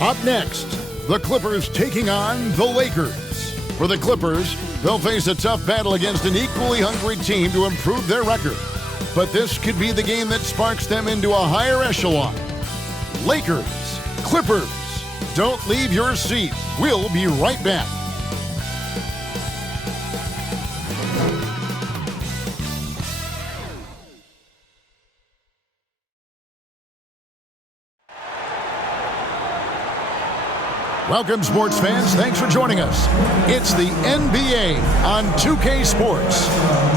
Up next, the Clippers taking on the Lakers. For the Clippers, they'll face a tough battle against an equally hungry team to improve their record. But this could be the game that sparks them into a higher echelon. Lakers, Clippers, don't leave your seat. We'll be right back. Welcome, sports fans. Thanks for joining us. It's the NBA on 2K Sports.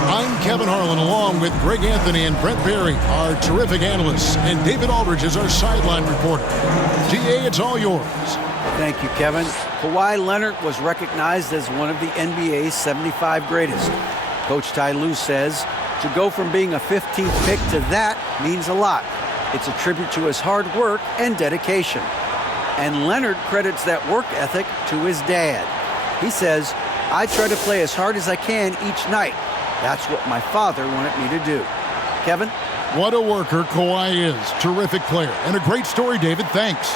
I'm Kevin Harlan, along with Greg Anthony and Brent Barry, our terrific analysts, and David Aldridge is our sideline reporter. GA, it's all yours. Thank you, Kevin. Kawhi Leonard was recognized as one of the NBA's 75 greatest. Coach Ty Lue says to go from being a 15th pick to that means a lot. It's a tribute to his hard work and dedication. And Leonard credits that work ethic to his dad. He says, I try to play as hard as I can each night. That's what my father wanted me to do. Kevin? What a worker Kawhi is. Terrific player. And a great story, David. Thanks.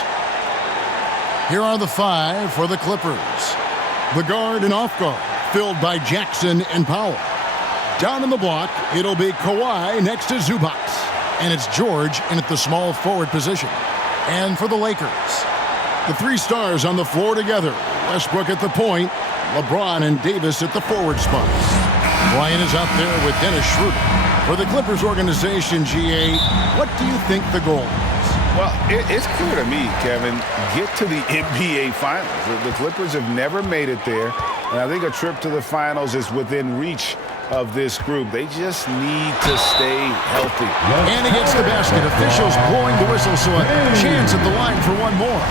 Here are the five for the Clippers. The guard and off guard, filled by Jackson and Powell. Down in the block, it'll be Kawhi next to Zubac. And it's George in at the small forward position. And for the Lakers, the three stars on the floor together. Westbrook at the point, LeBron and Davis at the forward spots. Bryant is out there with Dennis Schroeder. For the Clippers organization, GA, what do you think the goal is? Well, it's clear to me, Kevin, get to the NBA Finals. The Clippers have never made it there, and I think a trip to the Finals is within reach of this group. They just need to stay healthy. And he gets the basket. Officials blowing the whistle, so a chance at the line for one more.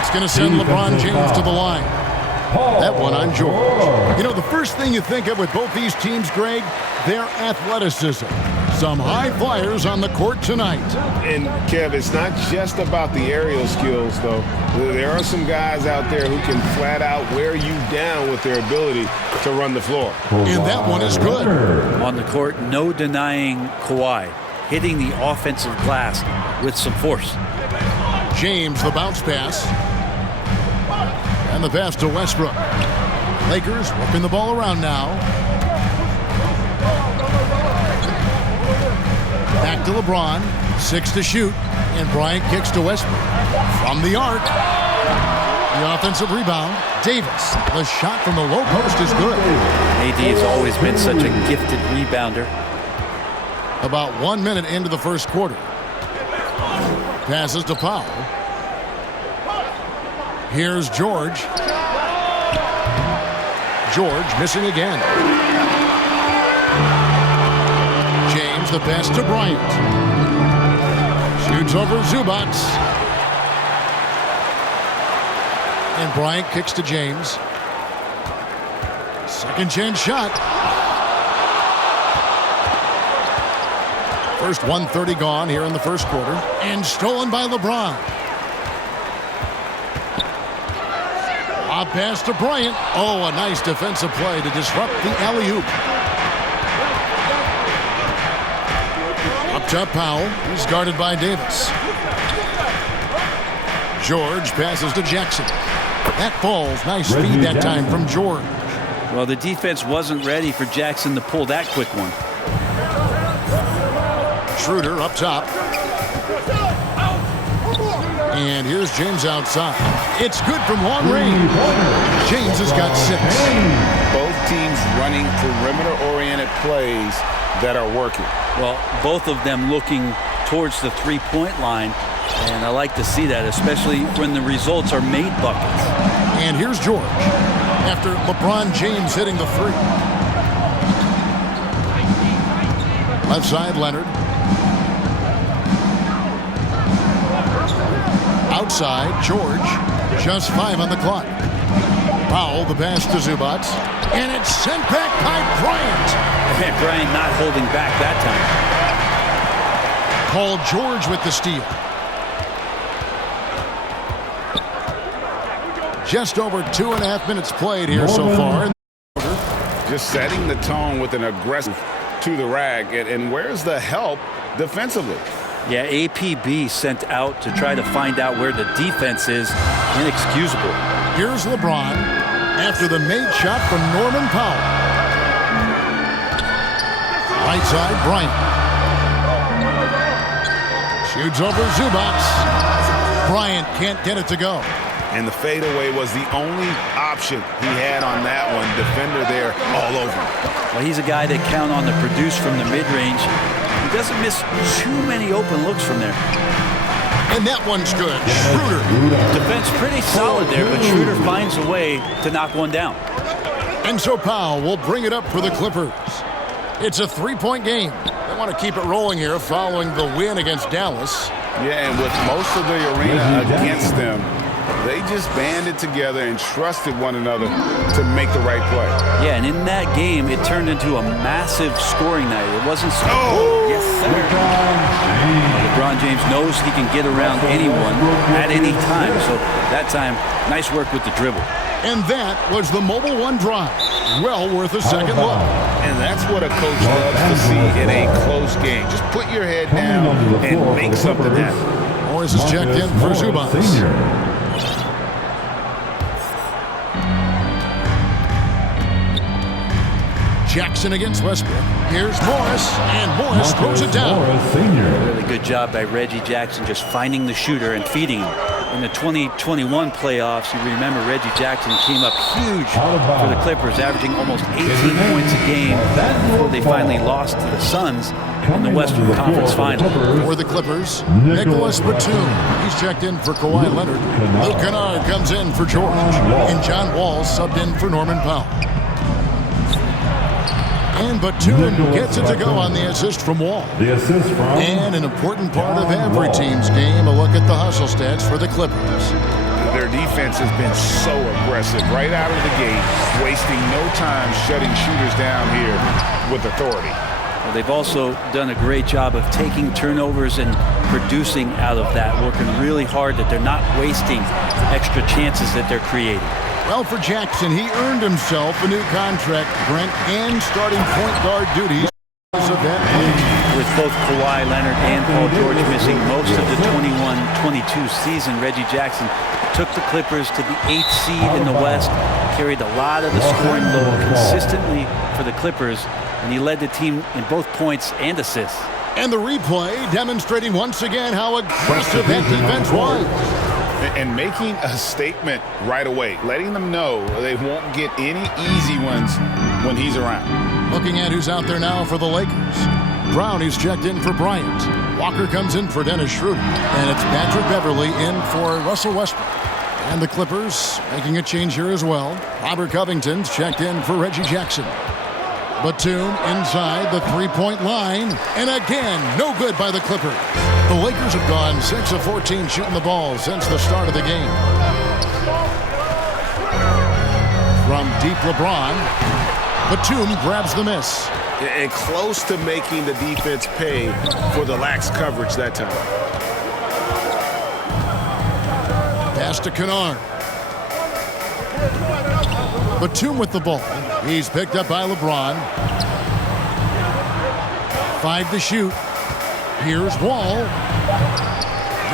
It's going to send LeBron James to the line. That one on George. You know, the first thing you think of with both these teams, Greg, their athleticism. Some high flyers on the court tonight. And, Kev, it's not just about the aerial skills, though. There are some guys out there who can flat out wear you down with their ability to run the floor. And that one is good. On the court, no denying Kawhi, hitting the offensive glass with some force. James, the bounce pass. And the pass to Westbrook. Lakers working the ball around now. Back to LeBron. 6 to shoot. And Bryant kicks to Westbrook. From the arc. The offensive rebound. Davis. The shot from the low post is good. AD has always been such a gifted rebounder. About 1 minute into the first quarter. Passes to Powell. Here's George. George missing again. James, the pass to Bryant. Shoots over Zubac. And Bryant kicks to James. Second chance shot. First 1:30 gone here in the first quarter. And stolen by LeBron. A pass to Bryant. Oh, a nice defensive play to disrupt the alley-oop. Up top, Powell. He's guarded by Davis. George passes to Jackson. That falls. Nice feed that time from George. Well, the defense wasn't ready for Jackson to pull that quick one. Schroeder up top. And here's James outside. It's good from long range. James has got 6. Both teams running perimeter-oriented plays that are working. Well, both of them looking towards the three-point line, and I like to see that, especially when the results are made buckets. And here's George after LeBron James hitting the 3. Left side, Leonard. Outside, George. Just 5 on the clock. Powell, the pass to Zubac. And it's sent back by Bryant. And Bryant not holding back that time. Called George with the steal. Just over 2.5 minutes played here so far. Just setting the tone with an aggressive to the rack. And where's the help defensively? Yeah, APB sent out to try to find out where the defense is. Inexcusable. Here's LeBron after the made shot from Norman Powell. Right side, Bryant. Shoots over Zubac. Bryant can't get it to go. And the fadeaway was the only option he had on that one. Defender there all over. Well, he's a guy that count on to produce from the mid-range. He doesn't miss too many open looks from there. And that one's good. Schroeder. Defense pretty solid there, but Schroeder finds a way to knock one down. And so Powell will bring it up for the Clippers. It's a three-point game. They want to keep it rolling here following the win against Dallas. Yeah, and with most of the arena against them, they just banded together and trusted one another to make the right play. Yeah, and in that game, it turned into a massive scoring night. It wasn't so... Oh, yes, sir. LeBron James knows he can get around anyone at any time. So that time, nice work with the dribble. And that was the Mobile One drive. Well worth a second look. And that's what a coach loves to see in a close game. Just put your head down and make something happen. Morris is checked in for Zubac. Jackson against Westbrook. Here's Morris, and Morris throws it down. Really good job by Reggie Jackson just finding the shooter and feeding him. In the 2021 playoffs, you remember Reggie Jackson came up huge for the Clippers, averaging almost 18 points a game before they finally lost to the Suns in the Western Conference Final. For the Clippers, Nicholas Batum. He's checked in for Kawhi Leonard. Luke Kennard comes in for George. And John Wall subbed in for Norman Powell. And Batum gets it to go on the assist from Wall. And an important part of every team's game, a look at the hustle stats for the Clippers. Their defense has been so aggressive right out of the gate, wasting no time shutting shooters down here with authority. Well, they've also done a great job of taking turnovers and producing out of that, working really hard that they're not wasting extra chances that they're creating. Well, for Jackson, he earned himself a new contract, Brent, and starting point guard duties of that game. With both Kawhi Leonard and Paul George missing most of the 21-22 season, Reggie Jackson took the Clippers to the 8th seed in the West, carried a lot of the scoring load consistently for the Clippers, and he led the team in both points and assists. And the replay demonstrating once again how aggressive that defense was. And making a statement right away, letting them know they won't get any easy ones when he's around. Looking at who's out there now for the Lakers. Brown, he's checked in for Bryant. Walker comes in for Dennis Schroeder. And it's Patrick Beverley in for Russell Westbrook. And the Clippers making a change here as well. Robert Covington's checked in for Reggie Jackson. Batum inside the three-point line. And again, no good by the Clippers. The Lakers have gone 6 of 14 shooting the ball since the start of the game. From deep LeBron, Batum grabs the miss. And close to making the defense pay for the lax coverage that time. Pass to Kennard. Batum with the ball. He's picked up by LeBron. 5 to shoot. Here's Wall.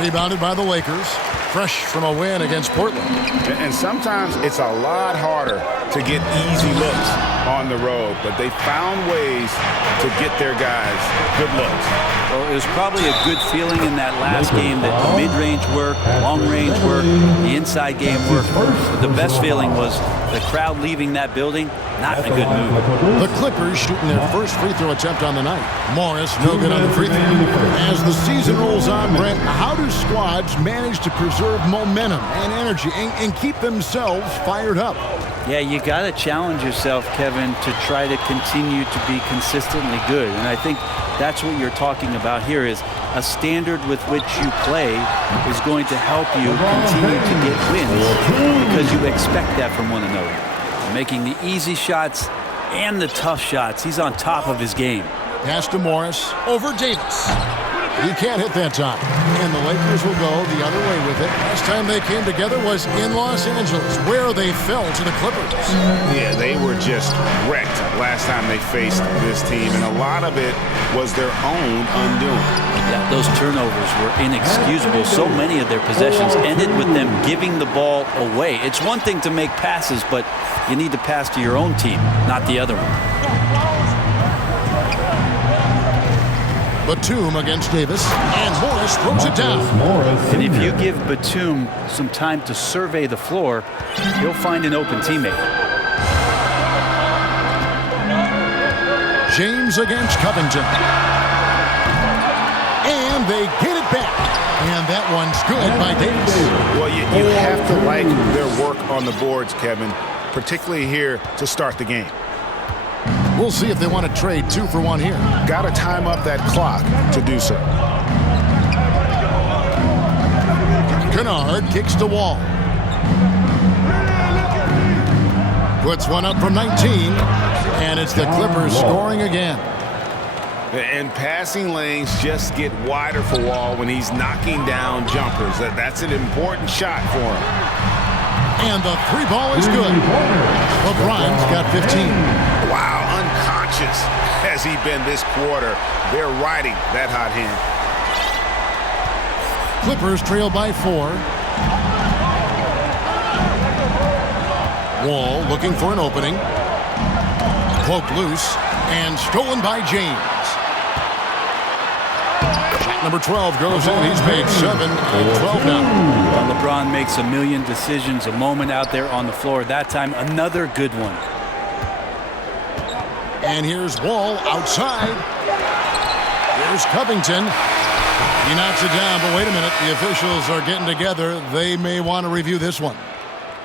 Rebounded by the Lakers. Fresh from a win against Portland. And sometimes it's a lot harder to get easy looks on the road, but they found ways to get their guys good looks. Well, it was probably a good feeling in that last game that the mid-range worked, long-range worked, the inside game worked. But the best feeling was the crowd leaving that building, not in a good mood. The Clippers shooting their first free throw attempt on the night. Morris, no good on the free throw. As the season rolls on, Brent, how do squads manage to preserve momentum and energy and keep themselves fired up? Yeah, you got to challenge yourself, Kevin, to try to continue to be consistently good. And I think that's what you're talking about here is a standard with which you play is going to help you continue to get wins because you expect that from one another. Making the easy shots and the tough shots. He's on top of his game. Pass to Morris over Davis. He can't hit that time. And the Lakers will go the other way with it. Last time they came together was in Los Angeles, where they fell to the Clippers. Yeah, they were just wrecked last time they faced this team, and a lot of it was their own undoing. Yeah, those turnovers were inexcusable. So many of their possessions ended with them giving the ball away. It's one thing to make passes, but you need to pass to your own team, not the other one. Batum against Davis, and Morris throws it down. And if you give Batum some time to survey the floor, he'll find an open teammate. James against Covington. And they get it back. And that one's good by Davis. Well, you have to like their work on the boards, Kevin, particularly here to start the game. We'll see if they want to trade 2 for 1 here. Got to time up that clock to do so. Kennard kicks to Wall. Puts one up from 19. And it's the Clippers scoring again. And passing lanes just get wider for Wall when he's knocking down jumpers. That's an important shot for him. And the 3 ball is good. LeBron's got 15. Wow, unconscious has he been this quarter. They're riding that hot hand. Clippers trail by 4. Wall looking for an opening. Poked loose and stolen by James. Shot number 12 goes in. He's made 7 and 12 now. Well, LeBron makes a million decisions a moment out there on the floor. That time, another good one. And here's Wall outside. Here's Covington. He knocks it down, but wait a minute. The officials are getting together. They may want to review this one.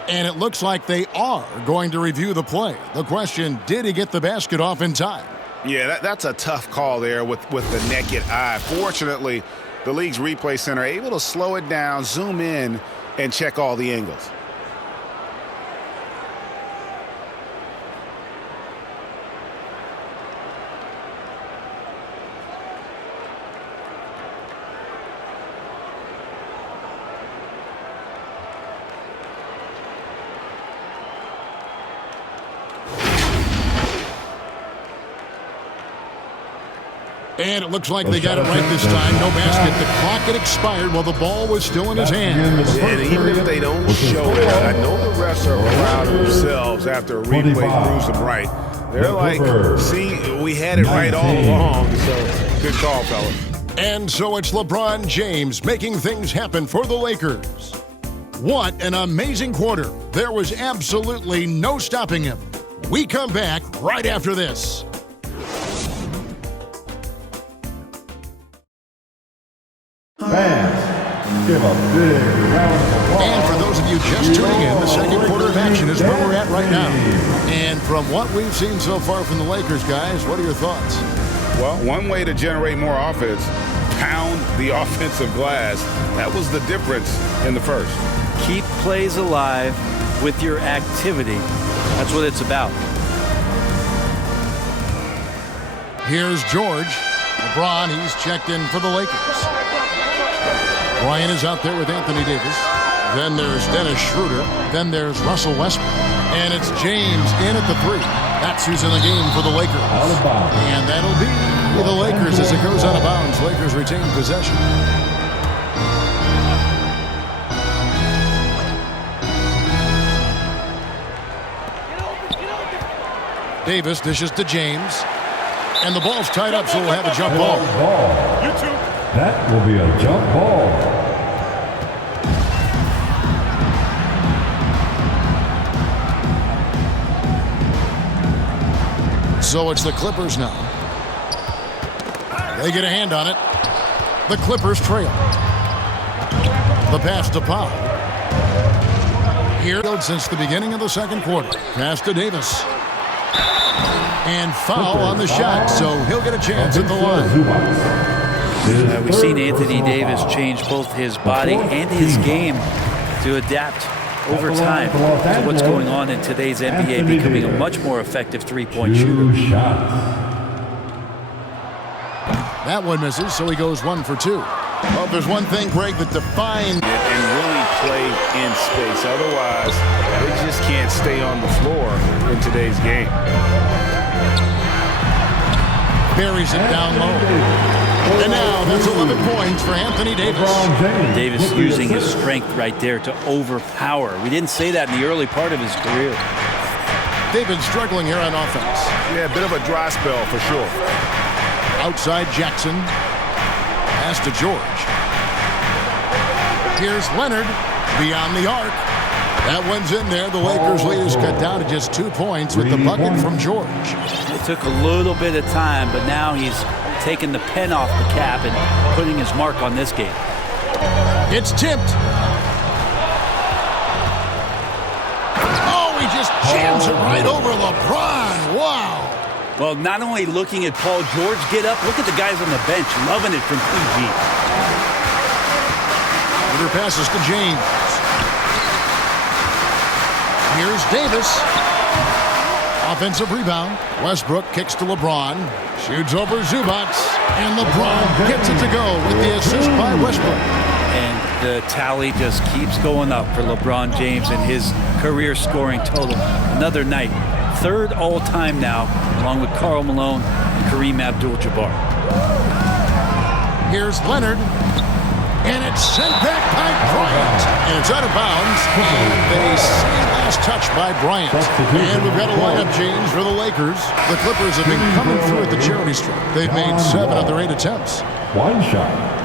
And it looks like they are going to review the play. The question, did he get the basket off in time? Yeah, that's a tough call there with the naked eye. Fortunately, the league's replay center able to slow it down, zoom in, and check all the angles. And it looks like they got it right this time. No basket. The clock had expired while the ball was still in his hands. And even if they don't show it, I know the refs are proud of themselves after a replay proves them right. They're like, see, we had it right all along. So, good call, fellas. And so it's LeBron James making things happen for the Lakers. What an amazing quarter. There was absolutely no stopping him. We come back right after this. Fans, give a big round of applause. And for those of you just tuning in, the second quarter of action is where we're at right now. And from what we've seen so far from the Lakers, guys, what are your thoughts? Well, one way to generate more offense, pound the offensive glass. That was the difference in the first. Keep plays alive with your activity. That's what it's about. Here's George. LeBron, he's checked in for the Lakers. Ryan is out there with Anthony Davis. Then there's Dennis Schroeder. Then there's Russell Westbrook. And it's James in at the 3. That's who's in the game for the Lakers. And that'll be the Lakers as it goes out of bounds. Lakers retain possession. Davis dishes to James. And the ball's tied up, so we'll have a jump ball. That will be a jump ball. So it's the Clippers now. They get a hand on it. The Clippers trail. The pass to Powell. Here since the beginning of the second quarter. Pass to Davis. And foul on the shot, so he'll get a chance at the line. We've seen Anthony Davis change both his body and his game to adapt over time to what's going on in today's NBA, becoming a much more effective three-point shooter. That one misses, so he goes 1 for 2. Well, there's one thing, Greg, that defines and really play in space. Otherwise, they just can't stay on the floor in today's game. Buries it down low. And now that's 11 points for Anthony Davis. Davis using his strength right there to overpower. We didn't say that in the early part of his career. David struggling here on offense. Yeah, a bit of a dry spell for sure. Outside Jackson. Pass to George. Here's Leonard beyond the arc. That one's in there. The Lakers lead is cut down to just 2 points with the bucket from George. It took a little bit of time, but now he's taking the pen off the cap and putting his mark on this game. It's tipped. Oh, he just jams it right over LeBron. Wow. Well, not only looking at Paul George get up, look at the guys on the bench loving it from PG. Other passes to James. Here's Davis. Offensive rebound. Westbrook kicks to LeBron. Shoots over Zubac. And LeBron gets it to go with the assist by Westbrook. And the tally just keeps going up for LeBron James and his career scoring total. Another night. Third all-time now, along with Karl Malone and Kareem Abdul-Jabbar. Here's Leonard. And it's sent back by Bryant. And it's out of bounds. And they say last touch by Bryant. And we've got a lineup change for the Lakers. The Clippers have been coming through at the charity stripe. They've made 7 of their 8 attempts. One shot.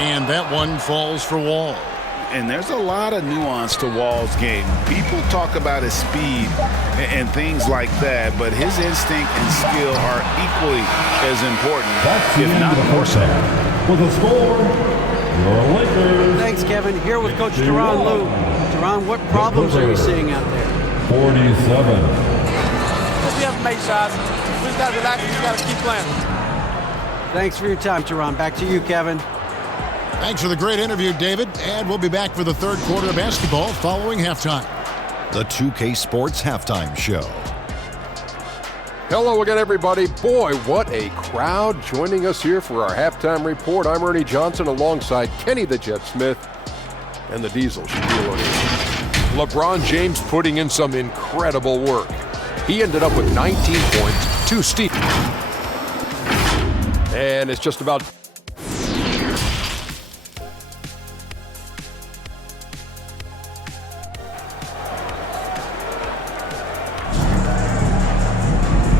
And that one falls for Wall. And there's a lot of nuance to Wall's game. People talk about his speed and things like that, but his instinct and skill are equally as important, if not more so. With a score, your Lakers. Thanks, Kevin. Here with Coach Teron Lue. Teron, what problems are you seeing out there? 47. We haven't made shots. We just got to relax and we got to keep playing. Thanks for your time, Teron. Back to you, Kevin. Thanks for the great interview, David. And we'll be back for the third quarter of basketball following halftime. The 2K Sports Halftime Show. Hello again, everybody. Boy, what a crowd joining us here for our halftime report. I'm Ernie Johnson alongside Kenny the Jet Smith and the Diesel, Shaquille O'Neal. LeBron James putting in some incredible work. He ended up with 19 points, 2 steals. And it's just about...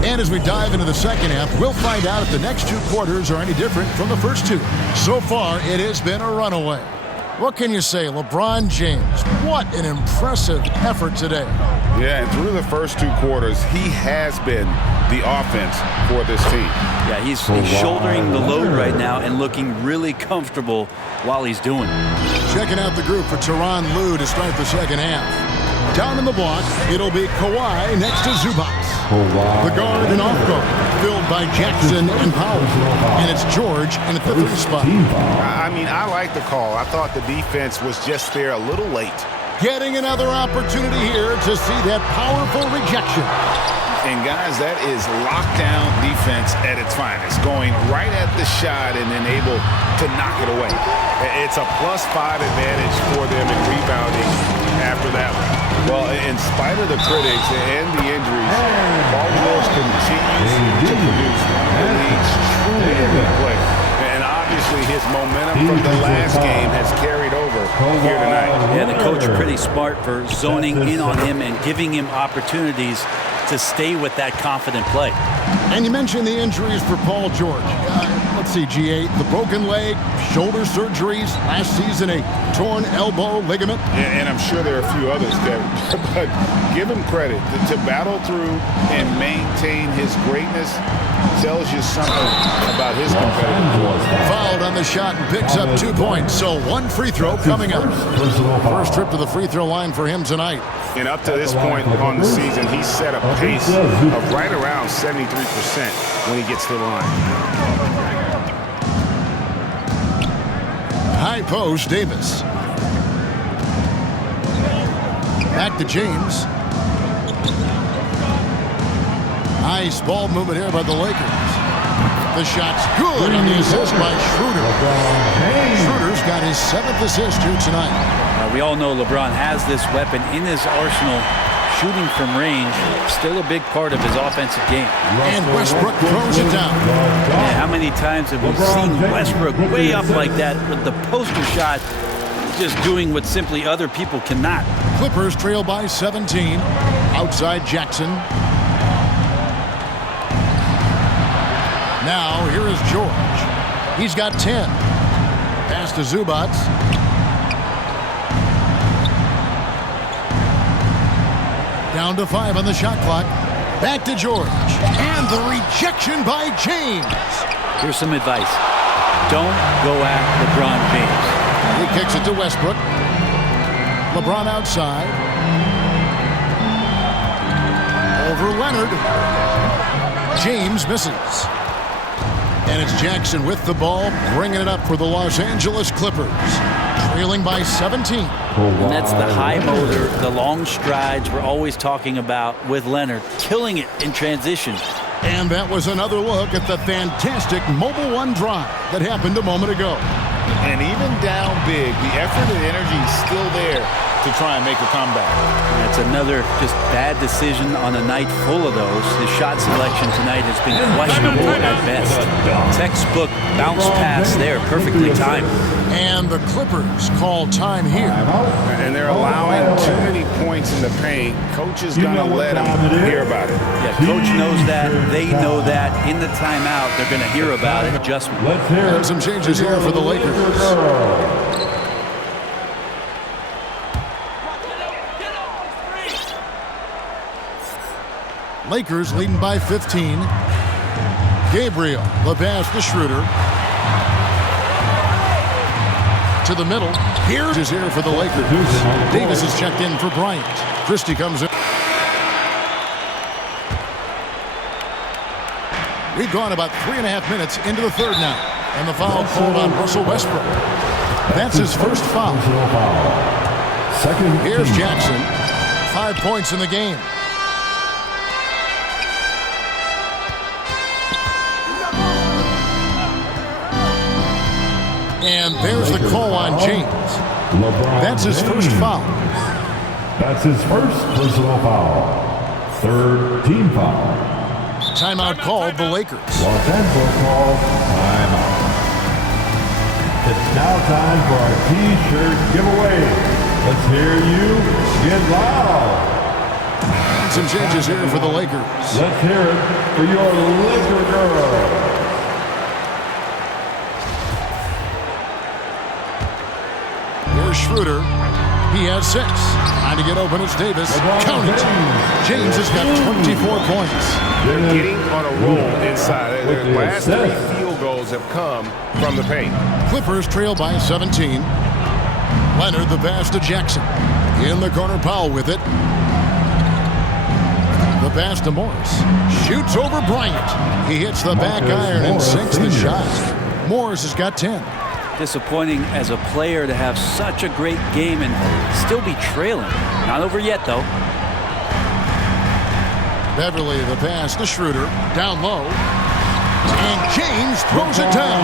And as we dive into the second half, we'll find out if the next 2 quarters are any different from the first 2. So far, it has been a runaway. What can you say, LeBron James? What an impressive effort today. Yeah, and through the first 2 quarters, he has been the offense for this team. Yeah, he's shouldering the load right now and looking really comfortable while he's doing it. Checking out the group for Teron Lue to start the second half. Down in the block, it'll be Kawhi next to Zubac. The guard and off guard, filled by Jackson and Powell. And it's George in at the 3 spot. I mean, I like the call. I thought the defense was just there a little late. Getting another opportunity here to see that powerful rejection. And guys, that is lockdown defense at its finest, going right at the shot and then able to knock it away. It's a +5 advantage for them in rebounding after that one. Well, in spite of the critics and the injuries, Paul George continues to produce one of the league's truly elite players. And obviously his momentum from the last game has carried over here tonight. Yeah, the coach pretty smart for zoning in on him and giving him opportunities to stay with that confident play. And you mentioned the injuries for Paul George. Let's see, G8, the broken leg, shoulder surgeries, last season a torn elbow ligament. And I'm sure there are a few others, Kevin. But give him credit. To battle through and maintain his greatness tells you something about his competitiveness. Fouled on the shot and picks up 2 points. So 1 free throw coming up. First trip to the free throw line for him tonight. And up to this point on the season, he's set a pace of right around 73% when he gets to the line. High post, Davis. Back to James. Nice ball movement here by the Lakers. The shot's good on the assist by Schroeder. Schroeder's got his 7th assist here tonight. We all know LeBron has this weapon in his arsenal. Shooting from range, still a big part of his offensive game. And Westbrook throws it down. Man, how many times have we seen Westbrook way up like that with the poster shot, just doing what simply other people cannot? Clippers trail by 17. Outside Jackson. Now, here is George. He's got 10. Pass to Zubac. Down to 5 on the shot clock. Back to George. And the rejection by James. Here's some advice. Don't go at LeBron James. He kicks it to Westbrook. LeBron outside. Over Leonard. James misses. And it's Jackson with the ball, bringing it up for the Los Angeles Clippers. Trailing by 17. And that's the high motor, the long strides we're always talking about with Leonard. Killing it in transition. And that was another look at the fantastic Mobile One drive that happened a moment ago. And even down big, the effort and energy is still there to try and make a comeback. That's another just bad decision on a night full of those. His shot selection tonight has been questionable at best. Textbook bounce pass there, perfectly timed. And the Clippers call time here. And they're allowing too many points in the paint. Coach is going to let them hear about it. Yeah, coach knows that. They know that. In the timeout, they're going to hear about it. Adjustment. And some changes here for the Lakers. Lakers leading by 15. Gabriel, the pass to Schroeder. To the middle. Here is here for the Lakers. Davis is checked in for Bryant. Christie comes in. We've gone about 3.5 minutes into the third now. And the foul called on Russell Westbrook. That's his first foul. Here's Jackson. 5 points in the game. And there's the call on James. That's his first foul. That's his first personal foul. Third team foul. Timeout called the Lakers. Los Angeles calls timeout. It's now time for our T-shirt giveaway. Let's hear you get loud. Some changes here for the Lakers. Let's hear it for your Laker girls. Schroeder. He has 6. Trying to get open. It's Davis. Count it. James has got 24 points. They're getting on a roll inside. Their last 3 field goals have come from the paint. Clippers trail by 17. Leonard the pass to Jackson. In the corner, Powell with it. The pass to Morris. Shoots over Bryant. He hits the back iron and sinks the shot. Morris has got 10. Disappointing as a player to have such a great game and still be trailing. Not over yet, though. Beverly, the pass to Schroeder. Down low. And James throws it down.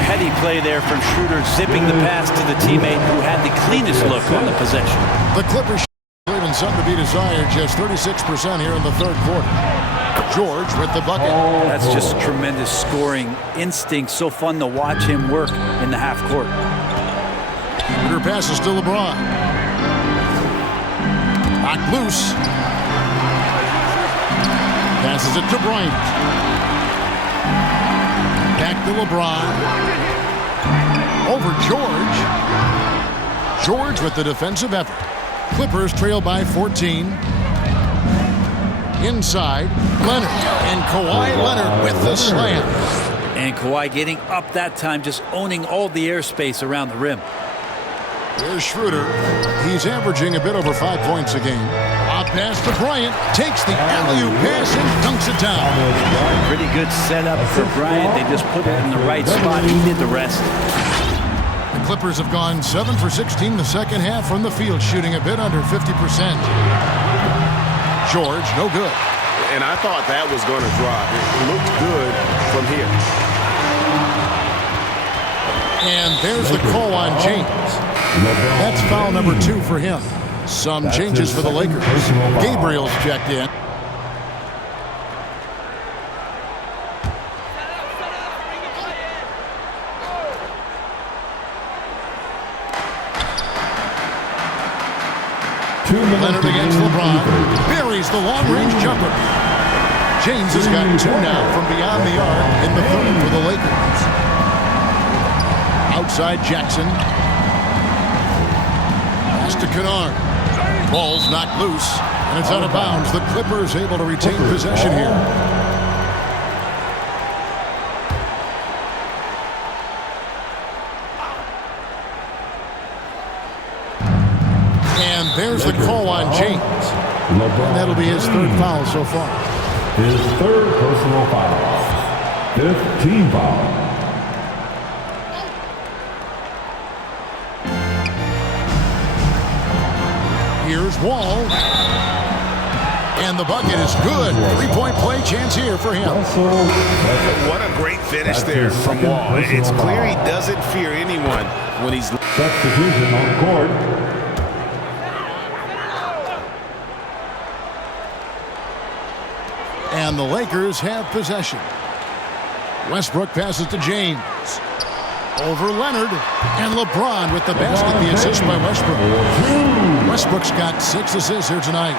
A heady play there from Schroeder, zipping the pass to the teammate who had the cleanest look on the possession. The Clippers leaving some to be desired. Just 36% here in the third quarter. George with the bucket. That's just tremendous scoring instinct. So fun to watch him work in the half court. Schroeder passes to LeBron. Knocked loose. Passes it to Bryant. Back to LeBron. Over George. George with the defensive effort. Clippers trail by 14. Inside, Leonard. And Kawhi Leonard with the slam. And Kawhi getting up that time, just owning all the airspace around the rim. Here's Schroeder. He's averaging a bit over 5 points a game. Out pass to Bryant. Takes the alley-oop pass and dunks it down. Pretty good setup for Bryant. They just put it in the right spot. He did the rest. The Clippers have gone 7 for 16 the second half from the field, shooting a bit under 50%. George, no good. And I thought that was going to drop. It looked good from here. And there's the call on James. That's foul number 2 for him. Some changes for the Lakers. Gabriel's checked in. Leonard against LeBron. Buries the long-range jumper. James has got 2 now from beyond the arc in the third for the Lakers. Outside Jackson. Pass to Kennard. Ball's knocked loose, and it's out of bounds. The Clippers able to retain possession here. And there's the call on James. And that'll be his 3rd foul so far. His 3rd personal foul. 5th team foul. Here's Wall. And the bucket is good. 3-point play chance here for him. What a great finish there from Wall. It's clear he doesn't fear anyone when he's... Substitution on the court. And the Lakers have possession. Westbrook passes to James. Over Leonard. And LeBron with the basket, the assist by Westbrook. Westbrook's got 6 assists here tonight.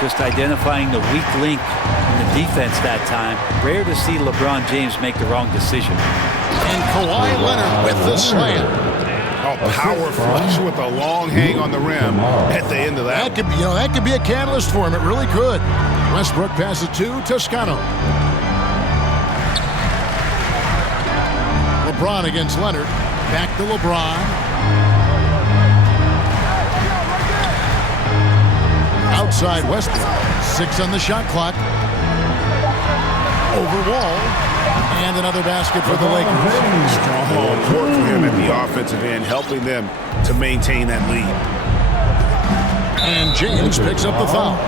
Just identifying the weak link in the defense that time. Rare to see LeBron James make the wrong decision. And Kawhi Leonard with the slam. Oh, power flush with a long hang on the rim at the end of that. That could be a catalyst for him. It really could. Westbrook passes to Toscano. LeBron against Leonard. Back to LeBron. Outside Westbrook. 6 on the shot clock. Over Wall. And another basket for the Lakers. Strong work for him at the offensive end, helping them to maintain that lead. And James picks up the foul.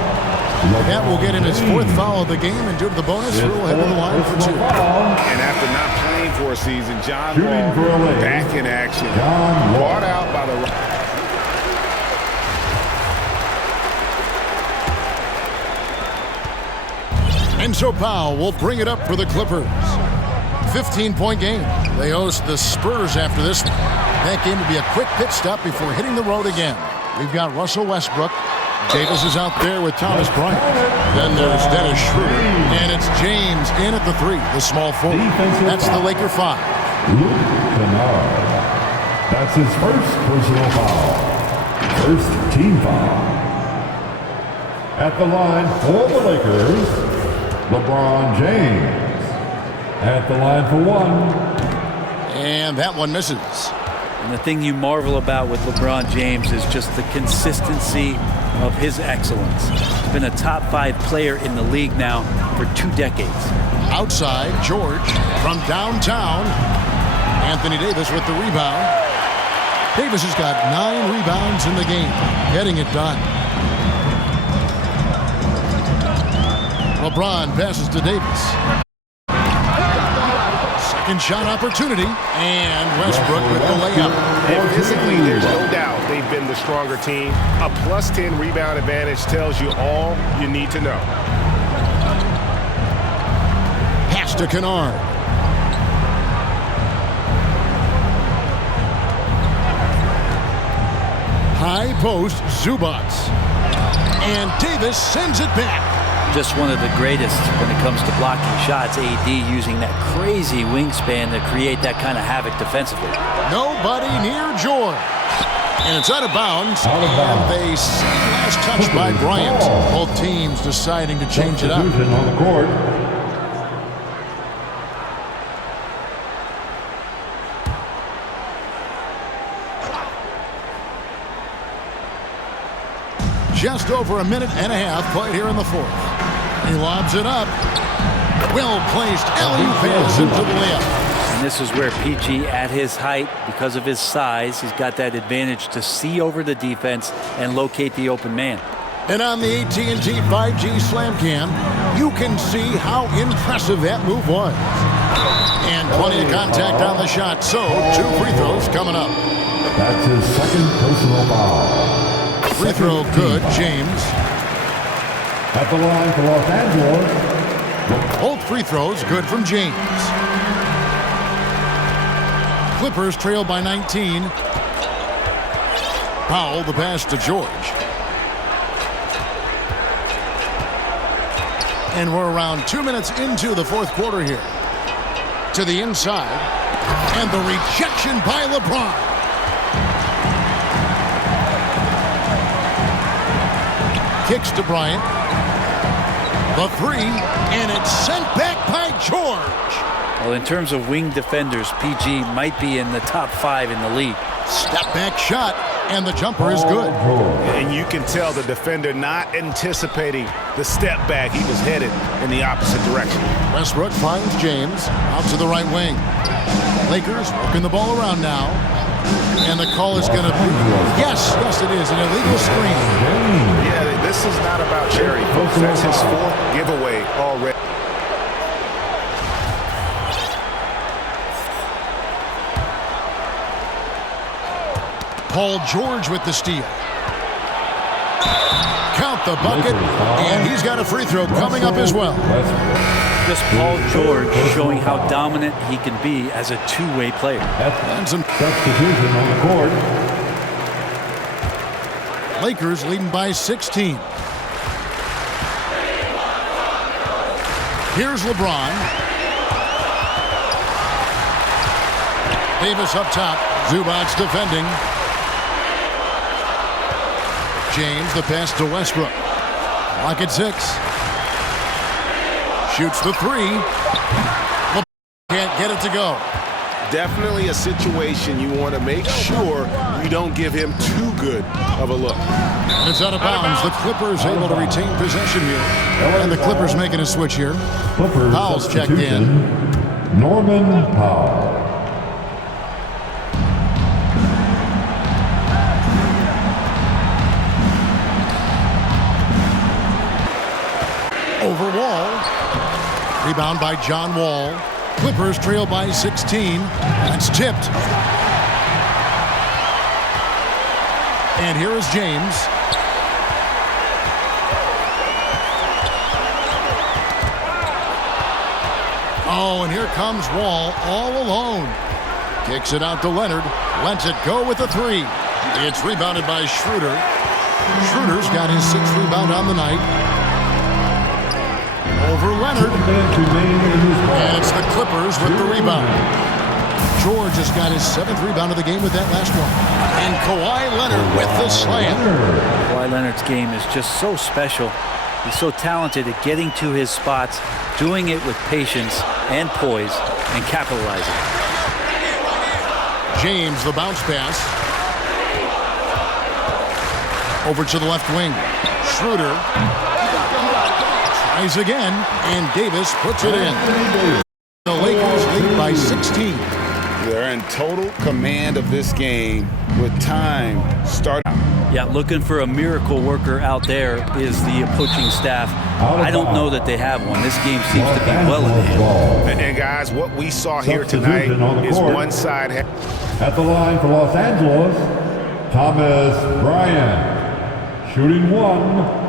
That will get him his 4th foul of the game, and due to the bonus, he'll head to the line for 2. And after not playing for a season, John Wall back in action. Brought out by the... And so Powell will bring it up for the Clippers. 15-point game. They host the Spurs after this one. That game will be a quick pit stop before hitting the road again. We've got Russell Westbrook. Davis is out there with Thomas Bryant. Then there's Dennis Schroeder. And it's James in at the 3, the small forward. That's the Laker 5. Kennard. That's his 1st personal foul. 1st team foul. At the line for the Lakers, LeBron James. At the line for 1. And that one misses. And the thing you marvel about with LeBron James is just the consistency of his excellence. He's been a top 5 player in the league now for 2 decades. Outside, George from downtown. Anthony Davis with the rebound. Davis has got 9 rebounds in the game, getting it done. LeBron passes to Davis. Second shot opportunity, and Westbrook with the layup. And physically, there's no doubt they've been the stronger team. A +10 rebound advantage tells you all you need to know. Pass to Kennard. High post, Zubac. And Davis sends it back. Just one of the greatest when it comes to blocking shots. AD using that crazy wingspan to create that kind of havoc defensively. Nobody near George. And it's out of bounds. And they see last touch by Bryant. Both teams deciding to change it up. On the court. Just over a minute and a half played here in the 4th. He lobs it up. Well-placed alley pass into the layup. this is where PG, at his height, because of his size, he's got that advantage to see over the defense and locate the open man. And on the AT&T 5G Slam Cam, you can see how impressive that move was. And plenty of contact on the shot, so 2 free throws coming up. That's his second personal foul. Free throw good, James. At the line for Los Angeles. Both free throws good from James. Clippers trail by 19. Powell, the pass to George. And we're around 2 minutes into the fourth quarter here. To the inside. And the rejection by LeBron. Kicks to Bryant. The 3, and it's sent back by George. Well, in terms of wing defenders, PG might be in the top 5 in the league. Step back shot, and the jumper is good. And you can tell the defender not anticipating the step back. He was headed in the opposite direction. Westbrook finds James out to the right wing. Lakers working the ball around now. And the call is going to be, yes, it is, an illegal screen. Yeah, this is not about charity, folks. That's his 4th giveaway already. Paul George with the steal. Count the bucket, and he's got a free throw coming up as well. Just Paul George showing how dominant he can be as a two-way player. And some substitution on the court. Lakers leading by 16. Here's LeBron. Davis up top. Zubac defending. James, the pass to Westbrook. Clock at 6. Shoots the 3. LeBron can't get it to go. Definitely a situation you want to make sure you don't give him too good of a look. And it's out of bounds. The Clippers able to retain possession here. And the Clippers making a switch here. Powell's checked in. Norman Powell. Over Wall. Rebound by John Wall. Clippers trail by 16. That's tipped. And here is James. Oh, and here comes Wall all alone. Kicks it out to Leonard. Lets it go with the 3. It's rebounded by Schroeder. Schroeder's got his 6th rebound on the night. Over Leonard. And it's the Clippers with the rebound. George has got his 7th rebound of the game with that last one. And Kawhi Leonard with the slam. Kawhi Leonard's game is just so special. He's so talented at getting to his spots, doing it with patience and poise, and capitalizing. James, the bounce pass. Over to the left wing. Schroeder. Tries again, and Davis puts it in. The Lakers lead by 16. They're in total command of this game with time starting. Yeah, looking for a miracle worker out there is the opposing staff. I don't know that they have one. This game seems to be well in hand. And guys, what we saw here tonight is one side. At the line for Los Angeles, Thomas Bryant, shooting 1.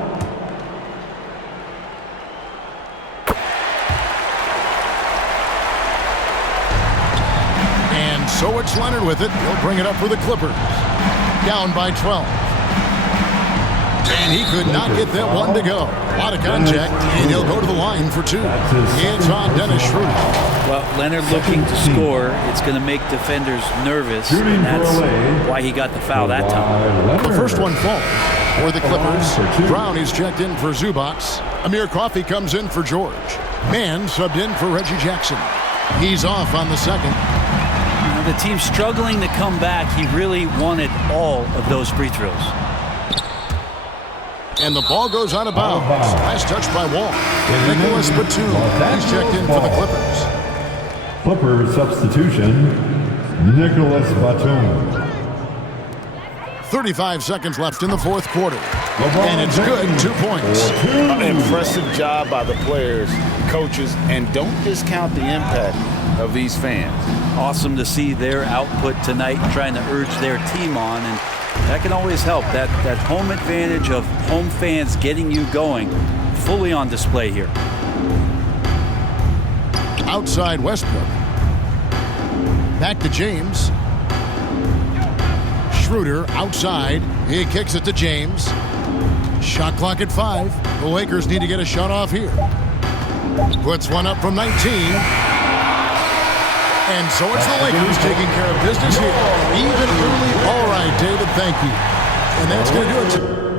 So it's Leonard with it. He'll bring it up for the Clippers. Down by 12. And he could not get that one to go. A lot of contact, and he'll go to the line for 2. It's on Dennis Schroeder. Well, Leonard looking to score. It's going to make defenders nervous, and that's why he got the foul that time. The first one falls for the Clippers. Brown is checked in for Zubac. Amir Coffey comes in for George. Mann subbed in for Reggie Jackson. He's off on the second. The team struggling to come back. He really wanted all of those free throws. And the ball goes out of bounds. Last touch by Wall. Nicholas Batum. He's checked in for the Clippers. Clippers substitution, Nicholas Batum. 35 seconds left in the fourth quarter. And it's good, 2 points. Impressive job by the players, coaches, and don't discount the impact of these fans. Awesome to see their output tonight, trying to urge their team on, and that can always help. That home advantage of home fans getting you going, fully on display here. Outside Westbrook. Back to James. Schroeder outside. He kicks it to James. Shot clock at 5. The Lakers need to get a shot off here. Puts one up from 19. And so it's the Lakers taking care of business here. Even early. All right, David, thank you. And that's going to do it.